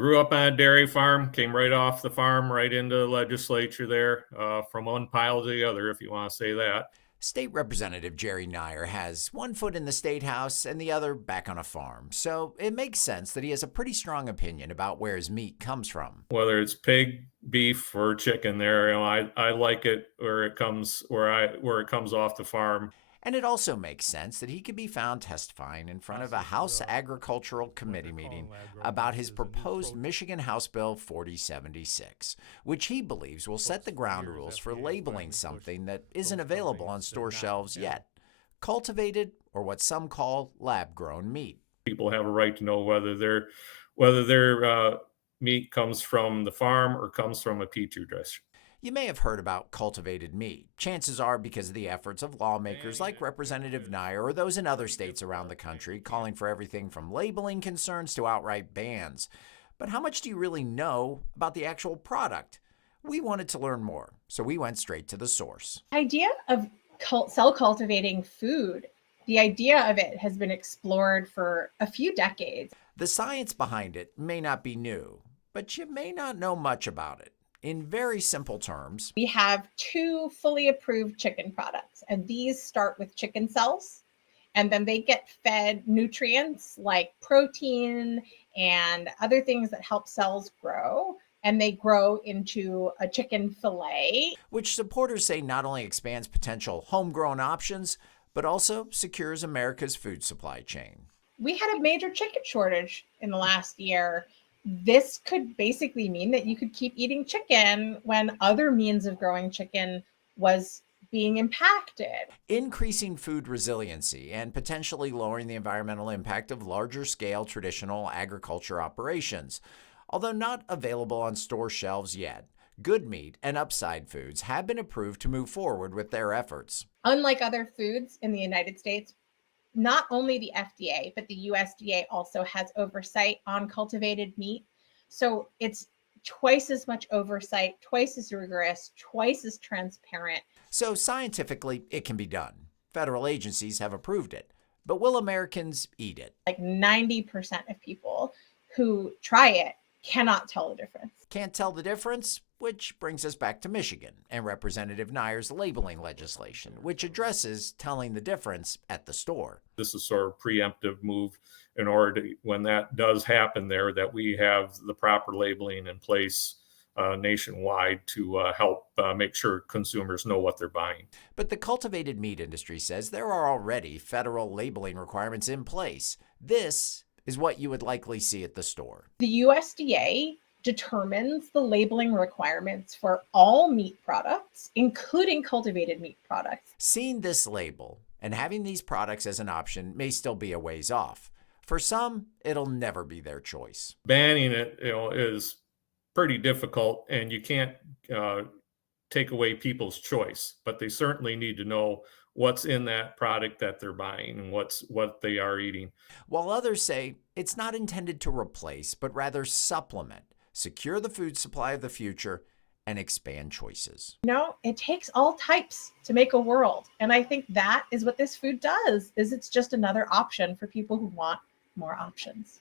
Grew up on a dairy farm, came right off the farm, right into the legislature there, from one pile to the other, if you want to say that. State Representative Jerry Neyer has one foot in the state house and the other back on a farm, so it makes sense that he has a pretty strong opinion about where his meat comes from. Whether it's pig, beef, or chicken, there, I like it where it comes where it comes off the farm. And it also makes sense that he could be found testifying in front of a House Agricultural Committee meeting about his proposed Michigan House Bill 4076, which he believes will set the ground rules for labeling something that isn't available on store shelves yet: cultivated, or what some call lab grown meat. People have a right to know whether their meat comes from the farm or comes from a petri dish. You may have heard about cultivated meat. Chances are because of the efforts of lawmakers like Representative Neyer or those in other states around the country calling for everything from labeling concerns to outright bans. But how much do you really know about the actual product? We wanted to learn more, so we went straight to the source. Idea of cell cultivating food, the idea of it has been explored for a few decades. The science behind it may not be new, but you may not know much about it. In very simple terms, We have two fully approved chicken products, and these start with chicken cells, and then they get fed nutrients like protein and other things that help cells grow. And they grow into a chicken fillet. which supporters say not only expands potential homegrown options, but also secures America's food supply chain. We had a major chicken shortage in the last year. This could basically mean that you could keep eating chicken when other means of growing chicken was being impacted. Increasing food resiliency and potentially lowering the environmental impact of larger scale traditional agriculture operations. Although not available on store shelves yet, Good Meat and Upside Foods have been approved to move forward with their efforts. Unlike other foods in the United States, not only the FDA, but the USDA also has oversight on cultivated meat. So it's twice as much oversight, twice as rigorous, twice as transparent. So scientifically, it can be done. Federal agencies have approved it. But will Americans eat it? Like 90% of people who try it cannot tell the difference. Can't tell the difference? Which brings us back to Michigan and Representative Neyer's labeling legislation, which addresses telling the difference at the store. This is sort of preemptive move in order to, when that does happen there, that we have the proper labeling in place nationwide to help make sure consumers know what they're buying. But the cultivated meat industry says there are already federal labeling requirements in place. This is what you would likely see at the store. The USDA determines the labeling requirements for all meat products, including cultivated meat products. Seeing this label and having these products as an option may still be a ways off. For some, it'll never be their choice. Banning it, is pretty difficult, and you can't take away people's choice. But they certainly need to know what's in that product that they're buying and what they are eating. While others say it's not intended to replace, but rather supplement, secure the food supply of the future, and expand choices. It takes all types to make a world. And I think that is what this food does, is it's just another option for people who want more options.